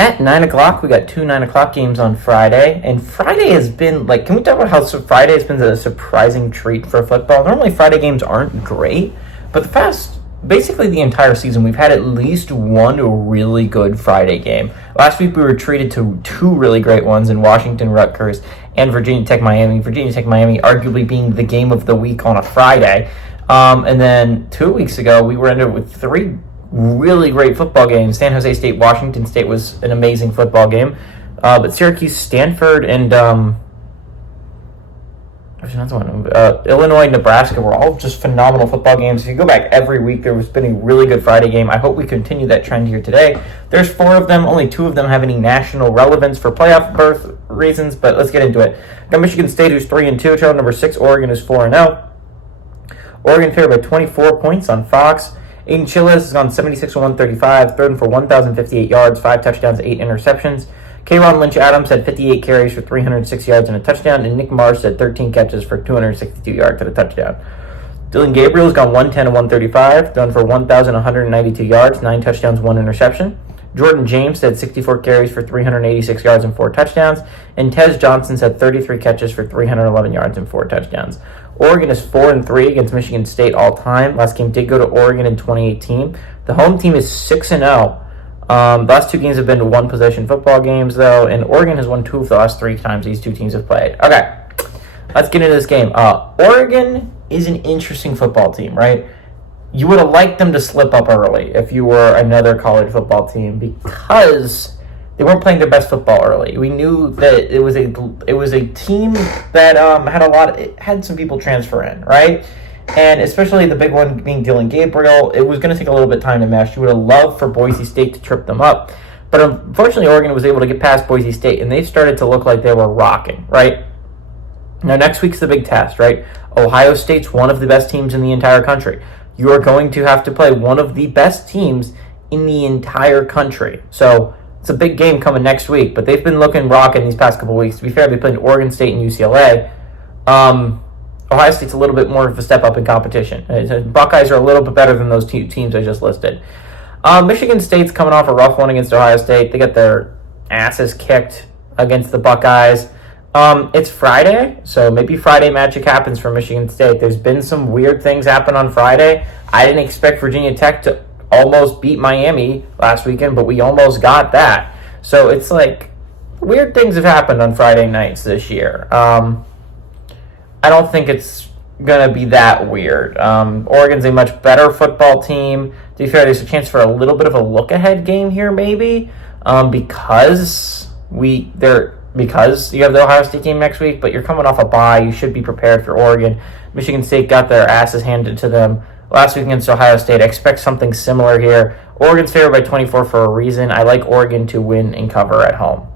At 9 o'clock, we got two 9 o'clock games on Friday. And Friday has been, can we talk about how Friday has been a surprising treat for football? Normally, Friday games aren't great, but basically the entire season, we've had at least one really good Friday game. Last week, we were treated to two really great ones in Washington, Rutgers, and Virginia Tech, Miami. Virginia Tech, Miami arguably being the game of the week on a Friday. And then 2 weeks ago, we were ended with three really great football games. San Jose State, Washington State was an amazing football game. But Syracuse, Stanford, and Illinois, Nebraska were all just phenomenal football games. If you go back every week, there has been a really good Friday game. I hope we continue that trend here today. There's four of them. Only two of them have any national relevance for playoff berth reasons, but let's get into it. Got Michigan State, who's 3-2. Child number 6. Oregon is 4-0. Oregon favored by 24 points on Fox. Aiden Chillis has gone 76-135, third for 1,058 yards, 5 touchdowns, 8 interceptions. K'Ron Lynch-Adams had 58 carries for 306 yards and a touchdown, and Nick Marsh had 13 catches for 262 yards and a touchdown. Dylan Gabriel has gone 110-135, thrown for 1,192 yards, 9 touchdowns, 1 interception. Jordan James had 64 carries for 386 yards and 4 touchdowns, and Tez Johnson had 33 catches for 311 yards and 4 touchdowns. Oregon is 4-3 against Michigan State all time. Last game did go to Oregon in 2018. The home team is 6-0. The last two games have been one-possession football games, though, and Oregon has won 2 of the last 3 times these two teams have played. Okay, let's get into this game. Oregon is an interesting football team, right? You would have liked them to slip up early if you were another college football team because they weren't playing their best football early. We knew that it was a team that had some people transfer in, right? And especially the big one being Dylan Gabriel, it was going to take a little bit of time to mesh. You would have loved for Boise State to trip them up. But unfortunately, Oregon was able to get past Boise State, and they started to look like they were rocking, right? Now, next week's the big test, right? Ohio State's one of the best teams in the entire country. You are going to have to play one of the best teams in the entire country. So it's a big game coming next week, but they've been looking rocking these past couple weeks. To be fair, they played Oregon State and UCLA. Ohio State's a little bit more of a step up in competition. Buckeyes are a little bit better than those two teams I just listed. Michigan State's coming off a rough one against Ohio State. They got their asses kicked against the Buckeyes. It's Friday, so maybe Friday magic happens for Michigan State. There's been some weird things happen on Friday. I didn't expect Virginia Tech to almost beat Miami last weekend, but we almost got that. So it's like weird things have happened on Friday nights this year. I don't think it's going to be that weird. Oregon's a much better football team. To be fair, there's a chance for a little bit of a look-ahead game here maybe because you have the Ohio State game next week, but you're coming off a bye. You should be prepared for Oregon. Michigan State got their asses handed to them last week against Ohio State. I expect something similar here. Oregon's favored by 24 for a reason. I like Oregon to win and cover at home.